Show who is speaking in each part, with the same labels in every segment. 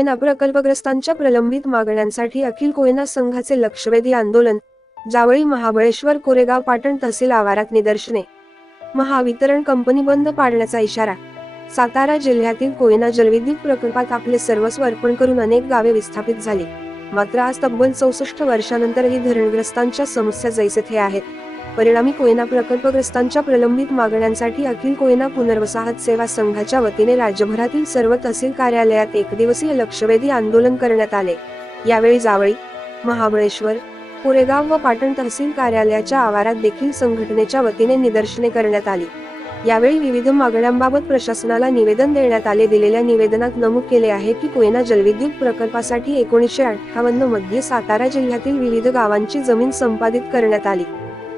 Speaker 1: कोयना प्रकल्पग्रस्तांच्या प्रलंबित मागण्यांसाठी अखिल कोयना संघाचे लक्षवेधी आंदोलन जावळी महाबळेश्वर कोरेगाव पाटण तहसील आवारात निदर्शने महावितरण कंपनी बंद पाडण्याचा इशारा सातारा जिल्ह्यातील कोयना जलविद्युत प्रकल्पात आपले सर्वस्व अर्पण करून अनेक गावे विस्थापित झाली. मात्र आज तब्बल चौसष्ट वर्षानंतरही धरणग्रस्तांच्या समस्या जैसे थे आहेत. परिणामी कोयना प्रकल्पग्रस्तांच्या प्रलंबित मागण्यांसाठी अखिल कोयना पुनर्वसाहत सेवा संघाच्या वतीने राज्यभरातील सर्व तहसील कार्यालयात एक दिवसीय लक्षवेधी आंदोलन करण्यात आले. यावेळी जावळी महाबळेश्वर कोरेगाव व पाटण तहसील कार्यालयाच्या आवारात देखील संघटनेच्या वतीने निदर्शने करण्यात आली. यावेळी विविध मागण्यांबाबत प्रशासनाला निवेदन देण्यात आले. दिलेल्या निवेदनात नमूद केले आहे की कोयना जलविद्युत प्रकल्पासाठी एकोणीसशे अठ्ठावन्नमध्ये सातारा जिल्ह्यातील विविध गावांची जमीन संपादित करण्यात आली.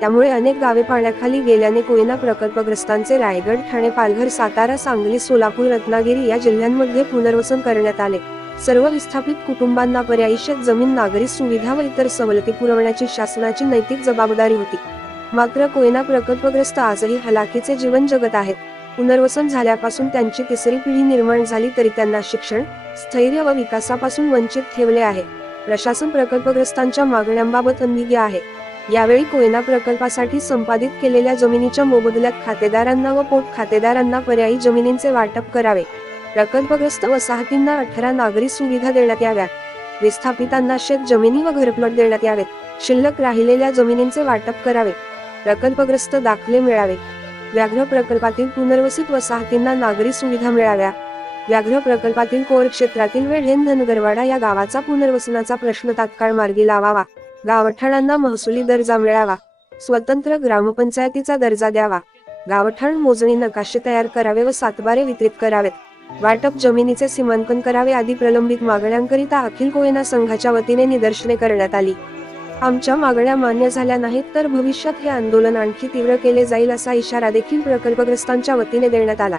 Speaker 1: त्यामुळे अनेक गावे पाण्याखाली गेल्याने कोयना प्रकल्पग्रस्तांचे रायगड ठाणे पालघर सातारा सांगली सोलापूर रत्नागिरी या जिल्ह्यांमध्ये पुनर्वसन करण्यात आले. सर्व विस्थापित कुटुंबांना पर्यायी शेत जमीन नागरी सुविधा व इतर सवलती पुरवण्याची शासनाची नैतिक जबाबदारी होती. मात्र कोयना प्रकल्पग्रस्त आजही हलाखीचे जीवन जगत आहेत. पुनर्वसन झाल्यापासून त्यांची तिसरी पिढी निर्माण झाली तरी त्यांना शिक्षण स्थैर्य व विकासापासून वंचित ठेवले आहे. प्रशासन प्रकल्पग्रस्तांच्या मागण्यांबाबत अनभिज्ञ आहे. यावेळी कोयना प्रकल्पासाठी संपादित केलेल्या जमिनीच्या मोबदल्यात खातेदारांना व पोट खातेदारांना पर्यायी जमिनींचे वाटप करावे. प्रकल्पग्रस्त वसाहतींना अठरा नागरी सुविधा देण्यात याव्यात. विस्थापितांना शेत जमिनी व घरप्लॉट देण्यात यावेत. शिल्लक राहिलेल्या जमिनींचे वाटप करावे. प्रकल्पग्रस्त दाखले मिळावे. व्याघ्र प्रकल्पातील पुनर्वसित वसाहतींना नागरी सुविधा मिळाव्या. व्याघ्र प्रकल्पातील कोर क्षेत्रातील वेढेन धनगरवाडा या गावाचा पुनर्वसनाचा प्रश्न तात्काळ मार्गी लावावा. गावठाणांना महसुली दर्जा मिळावा. स्वतंत्र ग्रामपंचायतीचा दर्जा द्यावा. गावठाण मोजणी नकाशे तयार करावे व सातबारे वितरित करावेत. वाटप जमिनीचे सीमांकन करावे आदी प्रलंबित मागण्यांकरिता अखिल कोयना संघाच्या वतीने निदर्शने करण्यात आली. आमच्या मागण्या मान्य झाल्या नाहीत तर भविष्यात हे आंदोलन आणखी तीव्र केले जाईल असा इशारा देखील प्रकल्पग्रस्तांच्या वतीने देण्यात आला.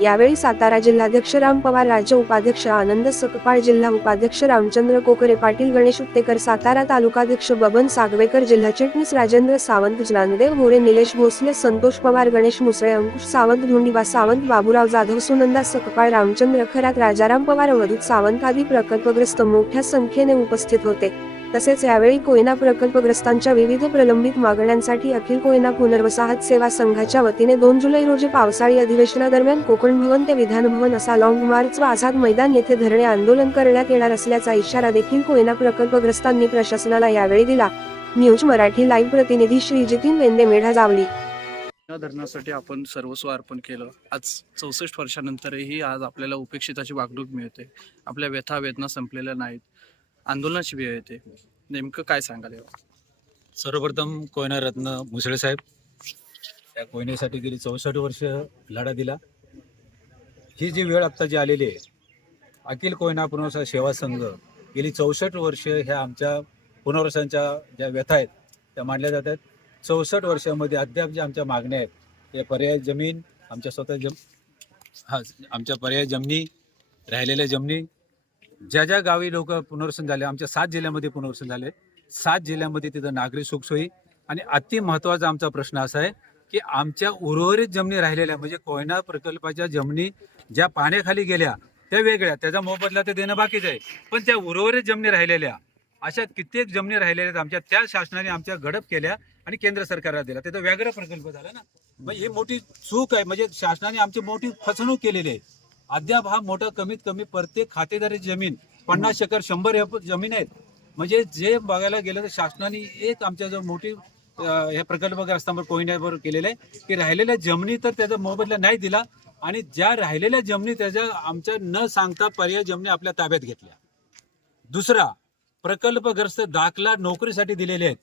Speaker 1: यावेळी सातारा जिल्हाध्यक्ष राम पवार राज्य उपाध्यक्ष आनंद सकपाळ जिल्हा उपाध्यक्ष रामचंद्र कोकरे पाटील गणेश उत्तेकर सातारा तालुकाध्यक्ष बबन सागवेकर जिल्हा चिटणीस राजेंद्र सावंत ज्ञानदेव मोरे निलेश भोसले संतोष पवार गणेश मुसळे अंकुश सावंत धोंडीबा सावंत बाबूराव जाधव सुनंदा सकपाळ रामचंद्र खरात राजाराम पवार अवधूत सावंत आदी प्रकल्पग्रस्त मोठ्या संख्येने उपस्थित होते. तसेच यावेळी कोयना प्रकल्पग्रस्तांच्या विविध प्रलंबित मागण्यांसाठी अखिल कोयना पुनर्वसाहत सेवा संघाच्या वतीने दोन जुलै रोजी पावसाळी अधिवेशनादरम्यान कोकण भवन ते विधान भवन असा लॉंग मार्च व आझाद मैदान येथे धरणे आंदोलन करण्यात येणार असल्याचा इशारा देखील कोयना प्रकल्पग्रस्तांनी प्रशासनाला यावेळी दिला. न्यूज मराठी लाईव्ह प्रतिनिधी श्री जितीन वेंदे मेढा जावली
Speaker 2: या धरणासाठी आपण सर्वस्व अर्पण केलं. आज चौसष्ट वर्षानंतरही आज आपल्याला उपेक्षिताची वागणूक मिळते. आपल्या व्यथा वेदना संपलेल्या नाहीत. आंदोलनाची वेळ येते. नेमकं काय सांगाल
Speaker 3: सर्वप्रथम कोयना रत्न मुसळे साहेब त्या कोयनेसाठी गेली चौसष्ट वर्ष लढा दिला. ही जी वेळ आत्ता जी आलेली आहे अखिल कोयना पुनर्वसन सेवा संघ गेली चौसष्ट वर्ष ह्या आमच्या पुनर्वसनच्या ज्या व्यथा आहेत त्या मांडल्या जातात चौसष्ट वर्षामध्ये अद्याप ज्या आमच्या मागण्या आहेत ते पर्याय जमीन आमच्या स्वतः जम हा आमच्या पर्याय जमिनी राहिलेल्या जमिनी ज्या ज्या गावी लोक पुनर्वसन झाले आमच्या सात जिल्ह्यामध्ये पुनर्वसन झाले. सात जिल्ह्यामध्ये तिथं नागरी सुखसोयी. आणि अति महत्त्वाचा आमचा प्रश्न असा आहे की आमच्या उर्वरित जमिनी राहिलेल्या म्हणजे कोयना प्रकल्पाच्या जमिनी ज्या पाण्याखाली गेल्या त्या वेगळ्या त्याचा मोबदला ते देणं बाकीच आहे. पण त्या उर्वरित जमिनी राहिलेल्या अशा कित्येक जमिनी राहिलेल्या आहेत आमच्या. त्या शासनाने आमच्या गडप केल्या आणि केंद्र सरकारला दिला. त्याचा व्याघ्र प्रकल्प झाला ना. मग ही मोठी चूक आहे. म्हणजे शासनाने आमची मोठी फसवणूक केलेली आहे. अद्याप हा मोठा कमीत कमी प्रत्येक खातेदारी जमीन पन्नास एकर शंभर एकर जमीन आहेत. म्हणजे जे बघायला गेलं तर शासनाने एक आमच्या जो मोठी हे प्रकल्प प्रकल्पग्रस्तांवर कोहिन्यावर केलेलं आहे की राहिलेल्या जमिनी तर त्याचा मोबदला नाही दिला आणि ज्या राहिलेल्या जमिनी त्याच्या आमच्या न सांगता पर्याय जमिनी आपल्या ताब्यात घेतल्या. दुसरा प्रकल्पग्रस्त दाखला नोकरीसाठी दिलेले आहेत.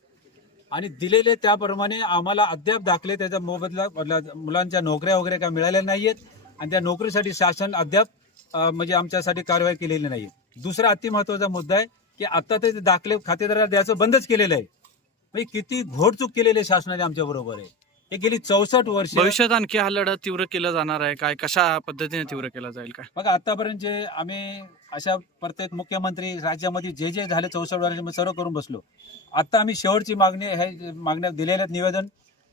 Speaker 3: आणि दिलेले त्याप्रमाणे आम्हाला अद्याप दाखले त्याचा मोबदला मुलांच्या नोकऱ्या वगैरे काय मिळाल्या आहेत आणि त्या नोकरीसाठी शासन अद्याप म्हणजे आमच्यासाठी कारवाई केलेली नाही दुसरा अति महत्त्वाचा मुद्दा आहे की आता ते दाखले खातेदाराला द्यायचं बंदच केलेलं आहे. म्हणजे किती घोडचूक केलेली आहे शासनाने आमच्या बरोबर आहे. हे गेली चौसष्ट वर्ष
Speaker 2: भविष्यात आणखी हा लढा तीव्र केला जाणार आहे काय? कशा पद्धतीने तीव्र केला जाईल काय?
Speaker 3: बघा आतापर्यंत जे आम्ही अशा प्रत्येक मुख्यमंत्री राज्यामध्ये जे जे झाले चौसष्ट वर्षामध्ये सर्व करून बसलो. आता आम्ही शेवटची मागणी हे मागण्या दिलेल्या निवेदन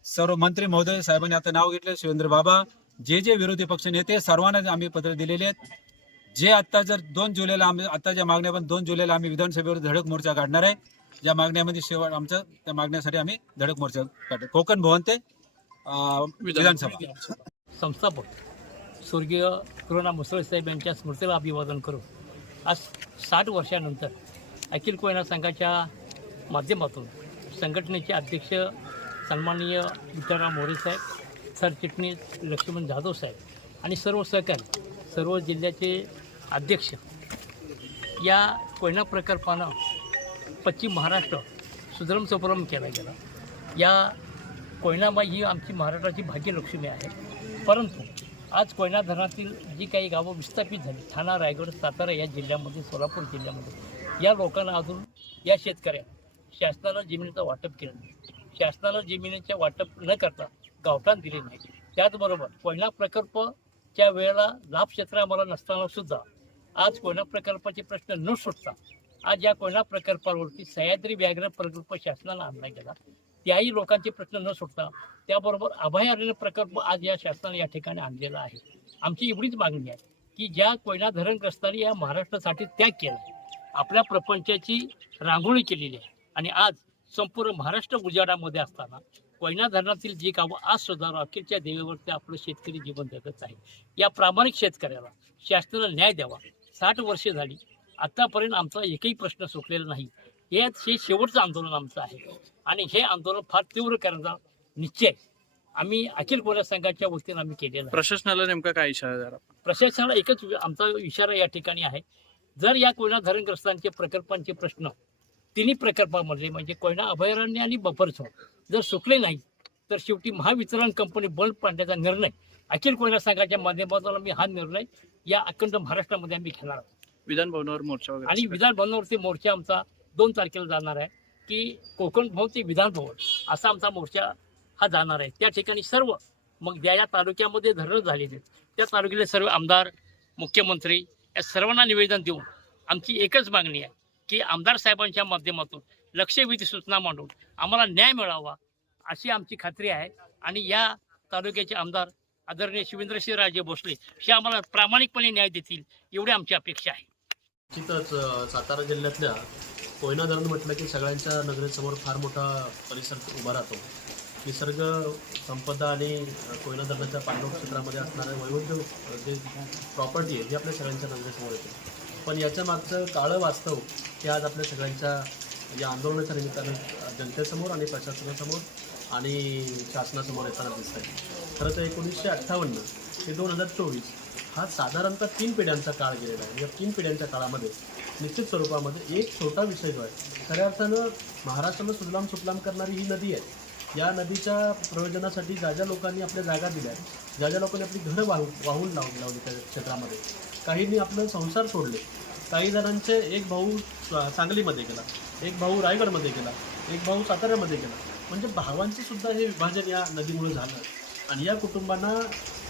Speaker 3: सर्व मंत्री महोदय साहेबांनी आता नाव घेतलं शिवेंद्र बाबा जे जे विरोधी पक्ष नेते सर्वांना आम्ही पत्र दिलेले आहेत. जे आता जर दोन जुलैला आम्ही आत्ताच्या मागण्या पण दोन जुलैला आम्ही विधानसभेवर धडक मोर्चा काढणार आहे ज्या मागण्यामध्ये शेवट आमचं त्या मागण्यासाठी आम्ही धडक मोर्चा काढतो कोकण भवन ते विधानसभा.
Speaker 4: संस्थापक स्वर्गीय कृणा मुसळे साहेब यांच्या स्मृतीला अभिवादन करू. आज साठ वर्षानंतर अखिल कोयना संघाच्या माध्यमातून संघटनेचे अध्यक्ष सन्माननीय विठ्ठलराव मोरे साहेब सरचिटणीस लक्ष्मण जाधव साहेब आणि सर्व सहकारी सर्व जिल्ह्याचे अध्यक्ष या कोयना प्रकल्पानं पश्चिम महाराष्ट्र सुधरम सुपरम केला गेला. या कोयनाबाई ही आमची महाराष्ट्राची भाग्यलक्ष्मी आहे. परंतु आज कोयना धरणातील जी काही गावं विस्थापित झाली ठाणा रायगड सातारा या जिल्ह्यामध्ये सोलापूर जिल्ह्यामध्ये या लोकांना अजून या शेतकऱ्या शासनाला जमिनीचं वाटप केलं नाही. शासनाला जमिनीचे वाटप न करता गावठाण दिले नाही. त्याचबरोबर कोयना प्रकल्पच्या वेळेला लाभ क्षेत्र आम्हाला नसताना सुद्धा आज कोयना प्रकल्पाचे प्रश्न न सुटता आज या कोयना प्रकल्पावरती सह्याद्री व्याघ्र प्रकल्प शासनाला आणला गेला. त्याही लोकांचे प्रश्न न सुटता त्याबरोबर अभयारण्य प्रकल्प आज या शासनाने या ठिकाणी आणलेला आहे. आमची एवढीच मागणी आहे की ज्या कोयना धरणग्रस्तांनी या महाराष्ट्रासाठी त्याग केला आपल्या प्रपंचाची रांगोळी केलेली आहे आणि आज संपूर्ण महाराष्ट्र उजाडामध्ये असताना कोयना धरणातील जी गावं आज सुद्धा अखेरच्या देवेवरती आपलं शेतकरी जीवन जगत आहे. या प्रामाणिक शेतकऱ्याला शासनानं न्याय द्यावा. साठ वर्षे झाली. आतापर्यंत आमचा एकही प्रश्न सुटलेला नाही. हे हे शेवटचं आंदोलन आमचं आहे. आणि हे आंदोलन फार तीव्र करण्याचा निश्चय आम्ही अखिल कोयना संघाच्या वतीनं आम्ही केलेला.
Speaker 2: प्रशासनाला नेमका काय इशारा?
Speaker 4: प्रशासनाला एकच आमचा इशारा या ठिकाणी आहे. जर या कोयना धरणग्रस्तांचे प्रकल्पांचे प्रश्न तिन्ही प्रकल्पामध्ये म्हणजे कोयना अभयारण्य आणि बफर झोन जर सुटले नाही तर शेवटी महावितरण कंपनी बंद पाडण्याचा निर्णय अखिल कोयना संघाच्या माध्यमातून आम्ही हा निर्णय या अखंड महाराष्ट्रामध्ये आम्ही घेणार आहोत.
Speaker 2: विधान भवनावर मोर्चा
Speaker 4: आणि विधान भवनावरती मोर्चा आमचा दोन तारखेला जाणार आहे की कोकण भवन ते विधान भवन असा आमचा मोर्चा हा जाणार आहे. त्या ठिकाणी सर्व मग ज्या या तालुक्यामध्ये धरण झालेले आहेत, त्या तालुक्यातले सर्व आमदार मुख्यमंत्री या सर्वांना निवेदन देऊन आमची एकच मागणी आहे की आमदार साहेबांच्या माध्यमातून लक्षवेधी सूचना मांडून आम्हाला न्याय मिळावा अशी आमची खात्री आहे. आणि या तालुक्याचे आमदार आदरणीय शिवेंद्रसिंह राजे भोसले हे आम्हाला प्रामाणिकपणे न्याय देतील एवढी आमची अपेक्षा आहे.
Speaker 5: निश्चितच सातारा जिल्ह्यातल्या कोयना धरण म्हटलं की सगळ्यांच्या नजरेसमोर फार मोठा परिसर उभा राहतो. निसर्ग संपदा आणि कोयना धरणाच्या पाणलोट क्षेत्रामध्ये असणारे वैविध्य जे प्रॉपर्टी आहे जी आपल्या सगळ्यांच्या नजरेसमोर येते. पण याच्या मागचं काळं वास्तव हे आज आपल्या सगळ्यांच्या या आंदोलनाच्या निमित्तानं जनतेसमोर आणि प्रशासनासमोर आणि शासनासमोर येताना दिसत आहे खरं तर एकोणीसशे अठ्ठावन्न ते दोन हजार चोवीस हा साधारणतः तीन पिढ्यांचा काळ गेलेला आहे. या तीन पिढ्यांच्या काळामध्ये निश्चित स्वरूपामध्ये एक छोटा विषय जो आहे खऱ्या अर्थानं महाराष्ट्रानं सुजलाम सुफलाम करणारी ही नदी आहे. या नदीच्या प्रयोजनासाठी ज्या ज्या लोकांनी आपल्या जागा दिल्या ज्या ज्या लोकांनी आपली घरं वाहू वाहून लावली लावली त्या क्षेत्रामध्ये काहींनी आपलं संसार सोडले. काही जणांचे एक भाऊ सांगलीमध्ये गेला एक भाऊ रायगडमध्ये गेला एक भाऊ साताऱ्यामध्ये गेला. म्हणजे भावांचे सुद्धा हे विभाजन या नदीमुळे झालं. आणि या कुटुंबांना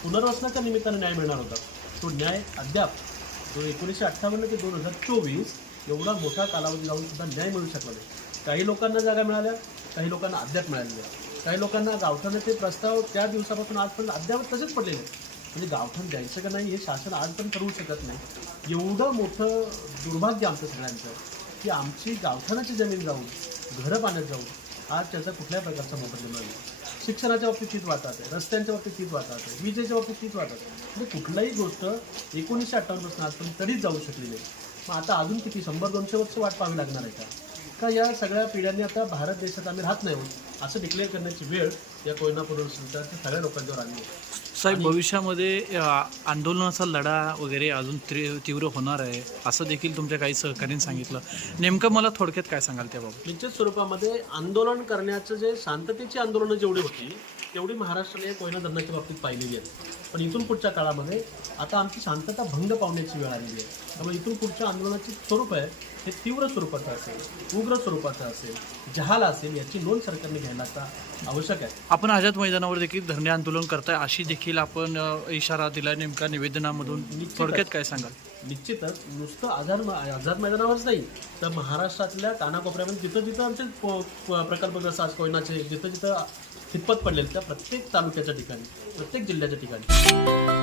Speaker 5: पुनर्वसनाच्या निमित्तानं न्याय मिळणार होता. तो न्याय अद्याप जो एकोणीसशे अठ्ठावन्न ते दोन हजार चोवीस एवढा मोठा कालावधी लावून सुद्धा न्याय मिळू शकला नाही. काही लोकांना जागा मिळाल्या काही लोकांना अद्याप मिळालेल्या. काही लोकांना गावठाणाचे प्रस्ताव त्या दिवसापासून आजपर्यंत अद्याप तसेच पडलेले आहेत. म्हणजे गावठाण द्यायचं का नाही हे शासन आज पण करू शकत नाही. एवढं मोठं दुर्भाग्य आमचं सगळ्यांचं की आमची गावठाणाची जमीन जाऊन घरं पाण्यात जाऊन आज त्याचा कुठल्याही प्रकारचा मोबदला मिळाला शिक्षणाच्या बाबतीत तीच वाटत आहे रस्त्यांच्या बाबतीत तीच वाटत आहे विजेच्या बाबतीत तीच वाटत आहे म्हणजे कुठलाही गोष्ट एकोणीसशे अठ्ठावन्नपासून आजपर्यंत तरीच जाऊ शकली नाही. मग आता अजून किती? शंभर दोनशे वर्ष वाट पाहावी लागणार आहे का? का या सगळ्या पिढ्यांनी आता भारत देशात आम्ही राहत नाही आहोत असं डिक्लेअर करण्याची वेळ या कोयना पुनर्वसनाच्या सगळ्या लोकांच्यावर आली आहे.
Speaker 2: साहेब भविष्यामध्ये आंदोलनाचा लढा वगैरे अजून तीव्र होणार आहे असं देखील तुमच्या काही सहकार्यांनी सांगितलं. नेमकं मला थोडक्यात काय सांगाल त्याबाबत?
Speaker 5: निश्चित स्वरूपामध्ये आंदोलन करण्याचं जे शांततेची आंदोलनं जेवढी होती तेवढी महाराष्ट्राने कोयना धरणाच्या बाबतीत पाहिलेली आहेत. पण इथून पुढच्या काळामध्ये आता आमची शांतता भंग पावण्याची वेळ आलेली आहे. त्यामुळे इथून पुढच्या आंदोलनाचे स्वरूप आहे हे तीव्र स्वरूपाचं असेल उग्र स्वरूपाचं असेल जहाल असेल याची नोंद सरकारने घ्यायला आता आवश्यक आहे.
Speaker 2: आपण आझाद मैदानावर देखील धरणे आंदोलन करताय अशी देखील आपण अ, इशारा दिला नेमका निवेदनामधून. थोडक्यात काय सांगाल?
Speaker 5: निश्चितच. नुसतं आझाद म- आझाद मैदानावरच नाही तर महाराष्ट्रातल्या कानाकोपऱ्यामध्ये जिथं जिथं आमचे प- प- प्रकल्पग्रस्त आज कोयनाचे जिथं जिथं हितपत पडलेले त्या प्रत्येक तालुक्याच्या ठिकाणी प्रत्येक जिल्ह्याच्या ठिकाणी.